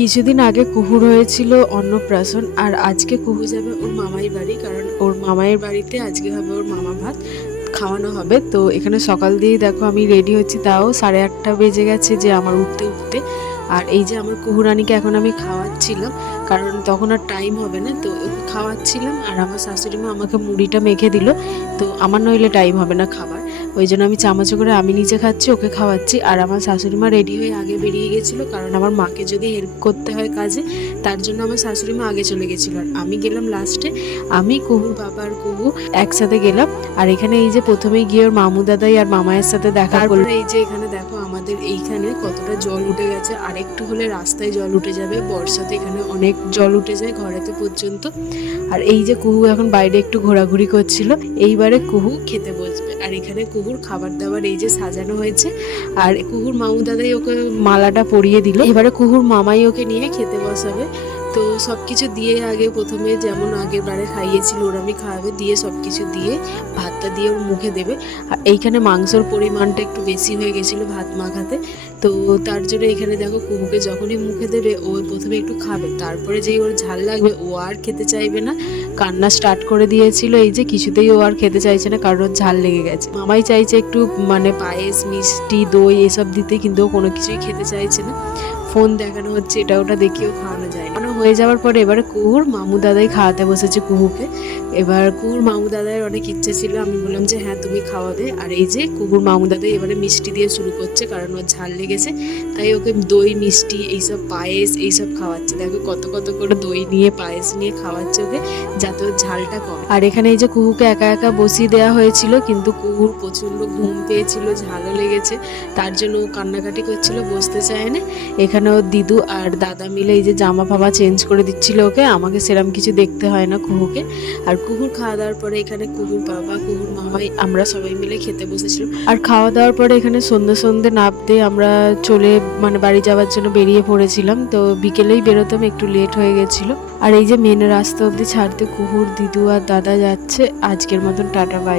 কিছুদিন আগে কুহুর হয়েছিল অন্নপ্রাশন, আর আজকে কুহু যাবে ওর মামাই বাড়ি, কারণ ওর মামাইয়ের বাড়িতে আজকে হবে ওর মামা ভাত খাওয়ানো হবে। তো এখানে সকাল দিয়েই দেখো আমি রেডি হচ্ছি, তাও 8:30 বেজে গেছে যে আমার উঠতে উঠতে। আর এই যে আমার কুহুরানিকে এখন আমি খাওয়াচ্ছিলাম, কারণ তখন আর টাইম হবে না, তো ওকে খাওয়াচ্ছিলাম। আর আমার শাশুড়ি মা আমাকে মুড়িটা মেখে দিল, তো আমার নইলে টাইম হবে না খাবার, ওই জন্য আমি চামচে করে আমি নিজে খাচ্ছি, ওকে খাওয়াচ্ছি। আর আমার শাশুড়ি মা রেডি হয়ে আগে বেরিয়ে গেছিলো, কারণ আমার মাকে যদি হেল্প করতে হয় কাজে, তার জন্য আমার শাশুড়ি মা আগে চলে গেছিলো, আর আমি গেলাম লাস্টে। আমি, কুহুর বাবা আর কুহু একসাথে গেলাম। আর এখানে এই যে প্রথমেই গিয়ে ওর মামু দাদাই আর মামায়ের সাথে দেখা করলো। এই যে এখানে দেখো আমাদের এইখানে কতটা জল উঠে গেছে, আর একটু হলে রাস্তায় জল উঠে যাবে, বর্ষাতে এখানে অনেক জল উঠে যায় ঘরেতে পর্যন্ত। আর এই যে কুহু এখন বাইরে একটু ঘোরাঘুরি করছিল, এইবারে কুহু খেতে বসবে। আর এখানে কুহুর খাবার দাবার এই যে সাজানো হয়েছে, আর কুহুর মামু দাদাই ওকে মালাটা পরিয়ে দিল, এবারে কুহুর মামাই ওকে নিয়ে খেতে বসাবে। তো সব কিছু দিয়ে আগে প্রথমে যেমন আগের বারে খাইয়েছিল ওরামি খাওয়াবে, দিয়ে সব কিছু দিয়ে ভাতটা দিয়ে ওর মুখে দেবে। আর এইখানে মাংসর পরিমাণটা একটু বেশি হয়ে গেছিলো ভাত মাখাতে, তো তার জন্য এখানে দেখো কুহুকে যখনই মুখে দেবে ও প্রথমে একটু খাবে, তারপরে যেই ওর ঝাল লাগবে ও আর খেতে চাইবে না, কান্না স্টার্ট করে দিয়েছিল। এই যে কিছুতেই ও আর খেতে চাইছে না, কারণ ওর ঝাল লেগে গেছে। মামাই চাইছে একটু মানে পায়েস, মিষ্টি, দই এসব দিতে, কিন্তু ও কোনো কিছুই খেতে চাইছে না। ফোন দেখানো হচ্ছে, এটা ওটা দেখিয়েও খাওয়ানো যায় না। হয়ে যাওয়ার পরে এবারে কুহুর মামু দাদাই খাওয়াতে বসেছে কুহুকে। এবার কুহুর মামু দাদার অনেক ইচ্ছে ছিল, আমি বললাম যে হ্যাঁ তুমি খাওয়াবে। আর এই যে কুহুর মামু দাদাই এবারে মিষ্টি দিয়ে শুরু করছে, কারণ ওর ঝাল লেগেছে, তাই ওকে দই, মিষ্টি, এইসব পায়েস এইসব খাওয়াচ্ছে। দেখো কত কত করে দই নিয়ে পায়েস নিয়ে খাওয়াচ্ছে ওকে, যাতে ওর ঝালটা কম। আর এখানে এই যে কুহুকে একা একা বসিয়ে দেওয়া হয়েছিল, কিন্তু কুহুর প্রচণ্ড ঘুম পেয়েছিল, ঝালও লেগেছে, তার জন্য ও কান্নাকাটি করছিল, বসতে চায় না। এখানে ওর দিদু আর দাদা মিলে এই যে জামা ফামা চেঞ্জ করে দিচ্ছিল ওকে, আমাকে সেরকম কিছু দেখতে হয় না কুহুকে। আর কুহুর খাওয়া দাওয়ার পরে এখানে কুহুর বাবা, কুহুর মামাই, আমরা সবাই মিলে খেতে বসেছিলাম। আর খাওয়া দাওয়ার পরে এখানে সন্ধ্যে সন্ধ্যে নামতে আমরা চলে মানে বাড়ি যাওয়ার জন্য বেরিয়ে পড়েছিলাম। তো বিকেলেই বেরোতাম, একটু লেট হয়ে গেছিলো। আর এই যে মেন রাস্তা অবধি ছাড়তে কুহুর দিদু আর দাদা যাচ্ছে। আজকের মতন টাটা, বাই।